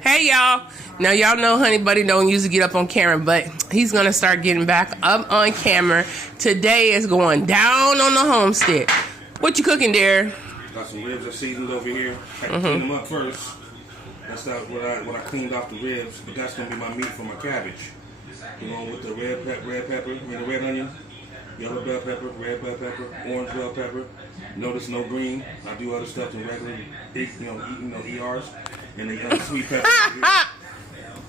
Hey y'all, now y'all know Honey Buddy don't usually get up on camera, but he's gonna start getting back up on camera. Today is going down on the homestead. What you cooking there? Got some ribs that's seasoned over here. I had to clean them up first. That's not what I cleaned off the ribs, but that's gonna be my meat for my cabbage. Along with the red pepper, the red onion, yellow bell pepper, red bell pepper, orange bell pepper. Notice no green. I do other stuff in regular, ERs. And the sweet pepper.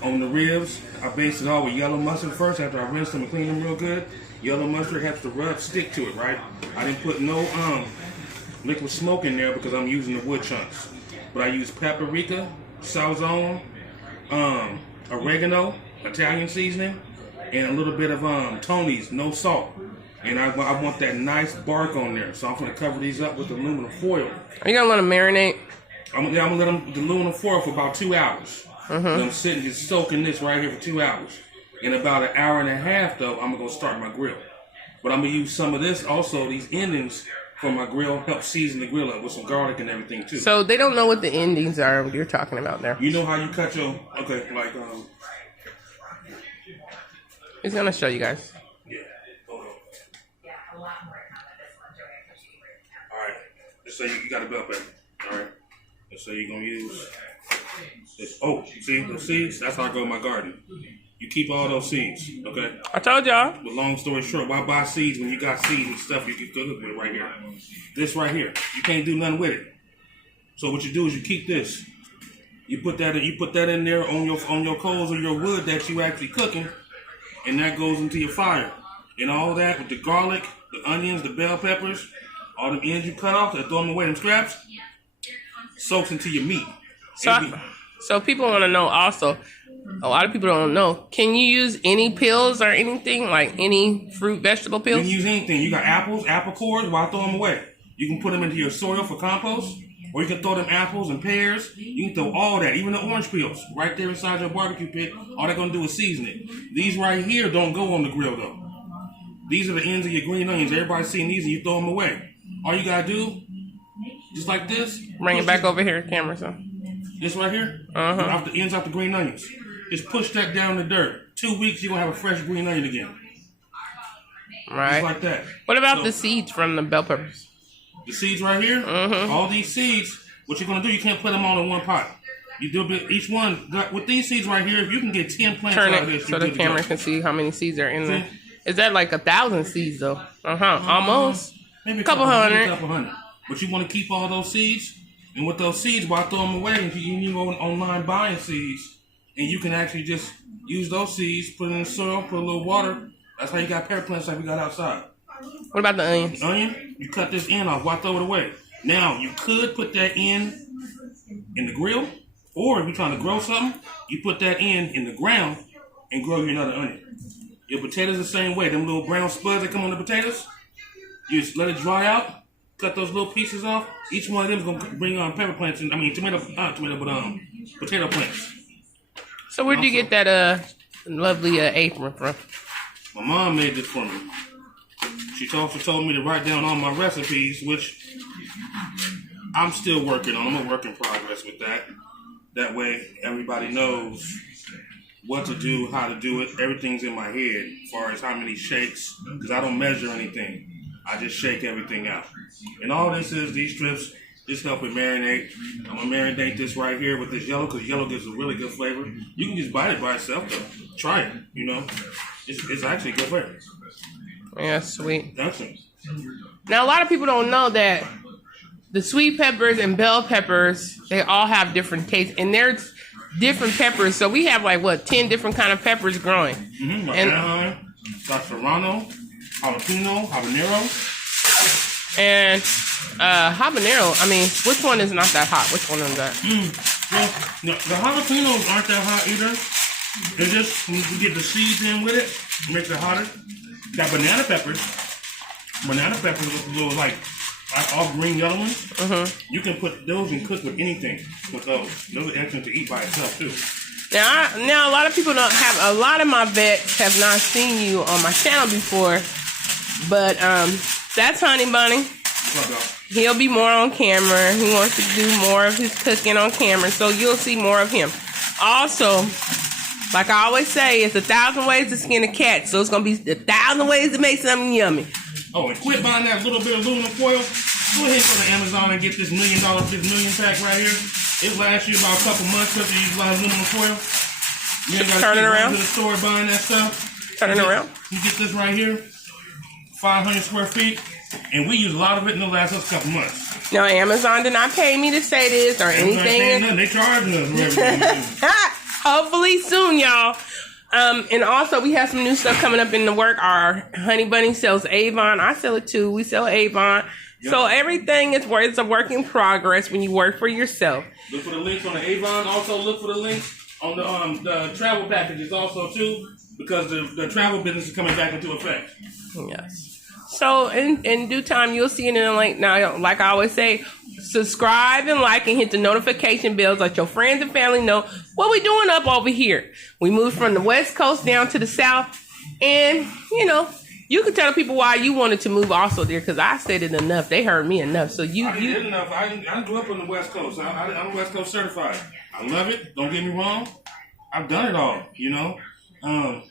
On the ribs, I based it all with yellow mustard first after I rinsed them and cleaned them real good. Yellow mustard helps the rub stick to it, right? I didn't put no liquid smoke in there because I'm using the wood chunks. But I use paprika, salzone, oregano, Italian seasoning, and a little bit of Tony's, no salt. And I want that nice bark on there. So I'm going to cover these up with aluminum foil. Are you going to let them marinate? I'm gonna let them the aluminum foil for about 2 hours. I'm sitting just soaking this right here for 2 hours. In about an hour and a half, though, I'm gonna start my grill. But I'm gonna use some of this also, these endings for my grill, help season the grill up with some garlic and everything too. So they don't know what the endings are you're talking about there. You know how you cut your He's gonna show you guys. Yeah. Hold on. All right. Just so you got a bell pepper. All right. So you're going to use this. Oh, see those seeds? That's how I grow in my garden. You keep all those seeds, okay? I told y'all. But long story short, why buy seeds when you got seeds and stuff you can cook with right here? This right here. You can't do nothing with it. So what you do is you keep this. You put that in there on your coals or your wood that you actually cooking, and that goes into your fire. And all that with the garlic, the onions, the bell peppers, all the ends you cut off, that throw them away, them scraps, soaks into your meat. So people want to know also, a lot of people don't know, can you use any pills or anything, like any fruit, vegetable pills? You can use anything. You got apples, apple cores, why throw them away? You can put them into your soil for compost, or you can throw them apples and pears. You can throw all that, even the orange peels, right there inside your barbecue pit. All they're going to do is season it. These right here don't go on the grill, though. These are the ends of your green onions. Everybody's seeing these, and you throw them away. All you got to do, just like this. Bring it back over here, camera, son. This right here? Off the ends off the green onions. Just push that down in the dirt. 2 weeks, you're going to have a fresh green onion again. Right. Just like that. What about the seeds from the bell peppers? The seeds right here? All these seeds, what you're going to do, you can't put them all in one pot. You do each one. With these seeds right here, if you can get 10 plants out of this, so the camera can see how many seeds are in there. Is that like 1,000 seeds, though? Almost. Maybe a couple hundred. But you want to keep all those seeds, and with those seeds, why throw them away? If you go online buying seeds, and you can actually just use those seeds, put it in the soil, put a little water. That's how you got pepper plants like we got outside. What about the onions? Onion, you cut this end off. Why throw it away? Now, you could put that in the grill, or if you're trying to grow something, you put that in the ground and grow you another onion. Your potatoes the same way. Them little brown spuds that come on the potatoes, you just let it dry out. Cut those little pieces off. Each one of them is going to bring on potato plants. So where'd you get that lovely apron from? My mom made this for me. She also told me to write down all my recipes, which I'm still working on. I'm a work in progress with that. That way, everybody knows what to do, how to do it. Everything's in my head as far as how many shakes, because I don't measure anything. I just shake everything out. And all this is, these strips, just help it marinate. I'm going to marinate this right here with this yellow, because yellow gives a really good flavor. You can just buy it by itself, though. Try it, It's actually good flavor. Yeah, sweet. Excellent. Now, a lot of people don't know that the sweet peppers and bell peppers, they all have different tastes. And there's different peppers. So we have 10 different kind of peppers growing. And got serrano, jalapeno, habanero. And habanero, which one is not that hot? Which one is that? Well, the jalapenos aren't that hot either. It's just, when you get the seeds in with it, it makes it hotter. Got banana peppers with little, all green yellow ones. You can put those and cook with anything with those. Those are excellent to eat by itself, too. Now a lot of people don't have, a lot of my vets have not seen you on my channel before, but that's Honey Bunny. What's up, y'all? he'll be more on camera. He wants to do more of his cooking on camera, so you'll see more of him. Also, like I always say, it's 1,000 ways to skin a cat, so it's gonna be 1,000 ways to make something yummy. Oh, and quit buying that little bit of aluminum foil. Go ahead and go to Amazon and get this $1 million, this million pack right here. It lasts you about a couple months after you use a lot of aluminum foil. You ain't Turn it gotta around. to the store buying that stuff. Turn it around. You get this right here, 500 square feet, and we use a lot of it in the last couple months. Now, Amazon did not pay me to say this or anything. They charging us for everything. Hopefully soon, y'all. And also, we have some new stuff coming up in the work. Our Honey Bunny sells Avon. I sell it too. We sell Avon. Yep. So everything is it's a work in progress when you work for yourself. Look for the links on the Avon. Also, look for the links on the travel packages also too, because the travel business is coming back into effect. Yes. So in due time, you'll see it in the link. Now, like I always say, subscribe and like and hit the notification bells. Let your friends and family know what we're doing up over here. We moved from the West Coast down to the South. And, you know, you can tell people why you wanted to move also there, because I said it enough. They heard me enough. So you did enough. I grew up on the West Coast. I'm West Coast certified. I love it. Don't get me wrong. I've done it all, you know. I'm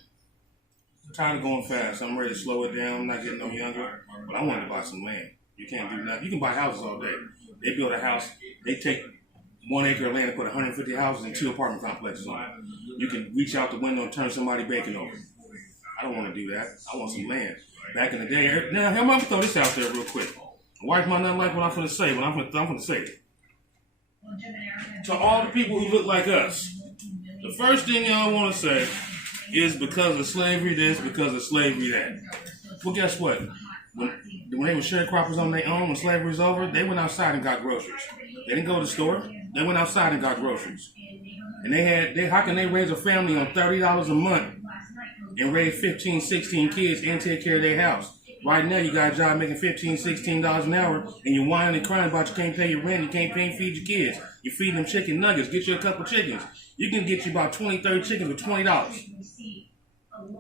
tired of going fast. I'm ready to slow it down. I'm not getting no younger. But I wanted to buy some land. You can't do nothing. You can buy houses all day. They build a house. They take 1 acre of land and put 150 houses and 2 apartment complexes on it. You can reach out the window and turn somebody bacon over. I don't want to do that. I want some land. Back in the day, now I'm going to throw this out there real quick. My wife might not like what I'm going to say, but I'm going to say it. To all the people who look like us, the first thing y'all want to say is because of slavery this, because of slavery that. Well, guess what? When they were sharecroppers on their own, when slavery was over, they went outside and got groceries. They didn't go to the store. They went outside and got groceries. And how can they raise a family on $30 a month and raise 15, 16 kids and take care of their house? Right now, you got a job making $15, $16 an hour, and you're whining and crying about you can't pay your rent, you can't pay and feed your kids. You're feeding them chicken nuggets. Get you a couple chickens. You can get you about 20, 30 chickens for $20.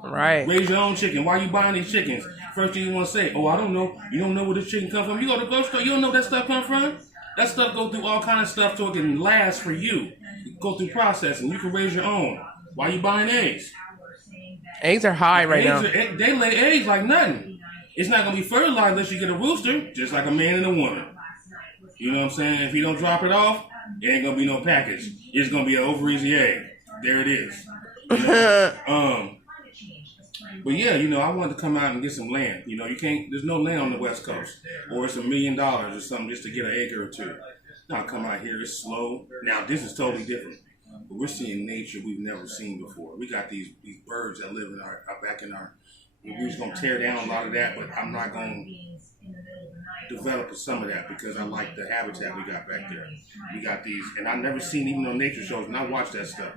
Right. Raise your own chicken. Why are you buying these chickens? First thing you want to say, oh, I don't know. You don't know where this chicken come from. You go to the grocery store, you don't know where that stuff come from? That stuff go through all kind of stuff so it can last for you. Go through processing. You can raise your own. Why are you buying eggs? Eggs are high right now. They lay eggs like nothing. It's not going to be fertilized unless you get a rooster, just like a man and a woman. You know what I'm saying? If you don't drop it off, there ain't going to be no package. It's going to be an over easy egg. There it is. You know? But yeah, you know, I wanted to come out and get some land. You know, there's no land on the West Coast. Or it's $1 million or something just to get an acre or two. Now come out here, it's slow. Now this is totally different. But we're seeing nature we've never seen before. We got these birds that live in we're just gonna tear down a lot of that, but I'm not gonna develop some of that because I like the habitat we got back there. We got these, and I've never seen even on nature shows, and I watch that stuff.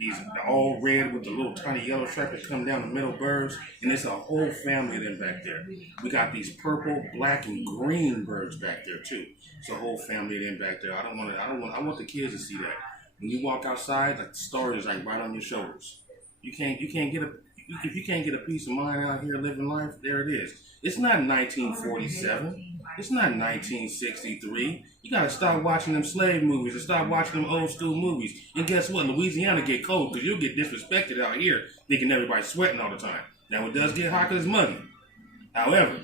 These all red with the little tiny yellow stripe that come down the middle birds, and it's a whole family of them back there. We got these purple, black, and green birds back there too. It's a whole family of them back there. I want the kids to see that. When you walk outside, like the stars is like right on your shoulders. If you can't get a peace of mind out here living life, there it is. It's not 1947. It's not 1963. You gotta stop watching them slave movies and stop watching them old school movies. And guess what? Louisiana get cold because you'll get disrespected out here thinking everybody's sweating all the time. Now it does get hot because it's muggy. However,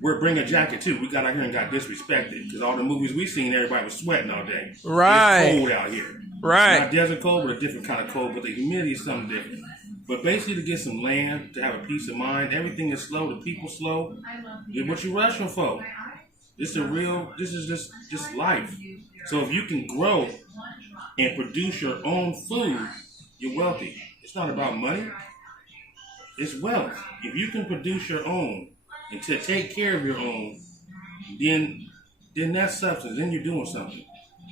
we're bring a jacket too. We got out here and got disrespected because all the movies we seen, everybody was sweating all day. Right. It's cold out here. Right. It's not desert cold, but a different kind of cold, but the humidity is something different. But basically to get some land, to have a peace of mind, everything is slow, the people slow. What you rushing for? This is just life. So if you can grow and produce your own food, you're wealthy. It's not about money. It's wealth. If you can produce your own and to take care of your own, then that's substance. Then you're doing something.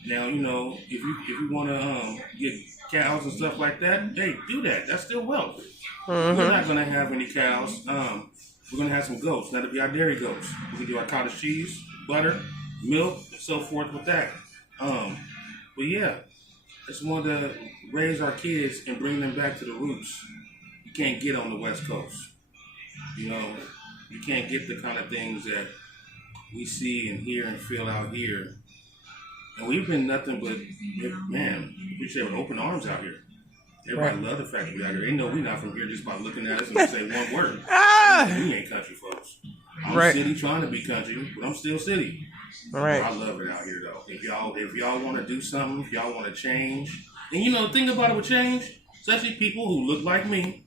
Now, you know, if you want to get cows and stuff like that, hey, do that. That's still wealth. Mm-hmm. We're not going to have any cows. We're going to have some goats. That'll be our dairy goats. We can do our cottage cheese, butter, milk, and so forth with that. But yeah, just want to raise our kids and bring them back to the roots. You can't get on the West Coast. You know, you can't get the kind of things that we see and hear and feel out here. And we've been nothing but, man, we should have open arms out here. Everybody love the fact that we're out here. They know we're not from here just by looking at us and say one word. We ain't country folks. I'm city trying to be country, but I'm still city. Right. I love it out here though. If y'all want to do something, if y'all want to change, and you know the thing about it with change, especially people who look like me,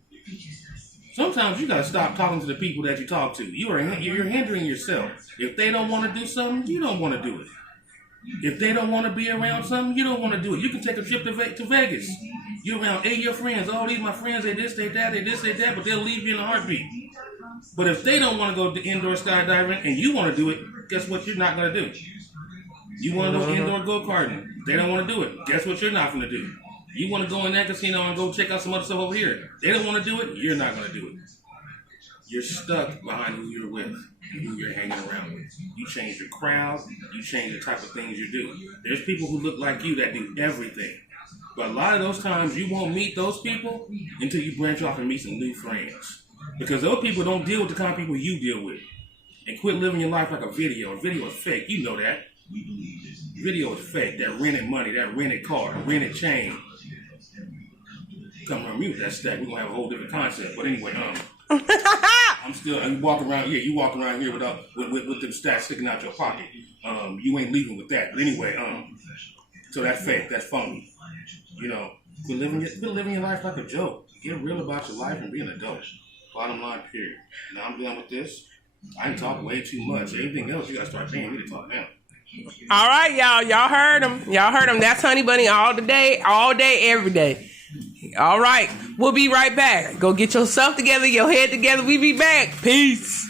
sometimes you gotta stop talking to the people that you talk to. You're hindering yourself. If they don't want to do something, you don't want to do it. If they don't want to be around something, you don't want to do it. You can take a trip to Vegas. You're around 8 of your friends. Oh, these my friends. They this, they that, they this, they that, but they'll leave you in a heartbeat. But if they don't want to go to indoor skydiving and you want to do it, guess what you're not going to do? You want to go indoor go-karting. They don't want to do it. Guess what you're not going to do? You want to go in that casino and go check out some other stuff over here. They don't want to do it. You're not going to do it. You're stuck behind who you're with and who you're hanging around with. You change your crowd. You change the type of things you do. There's people who look like you that do everything. But a lot of those times you won't meet those people until you branch off and meet some new friends. Because those people don't deal with the kind of people you deal with. And quit living your life like a video. A video is fake. You know that. Video is fake. That rented money, that rented car, rented chain. Come around me with that stack. We're going to have a whole different concept. But anyway, you walk around here with them stacks sticking out your pocket. You ain't leaving with that. But anyway, so that's fake. That's phony. You know, quit living your life like a joke. Get real about your life and be an adult. Bottom line, period. Now I'm done with this. I ain't talk way too much. Everything else, you gotta start paying me to talk now. All right, y'all. Y'all heard him. That's Honey Bunny all day, every day. All right. We'll be right back. Go get yourself together, your head together. We be back. Peace.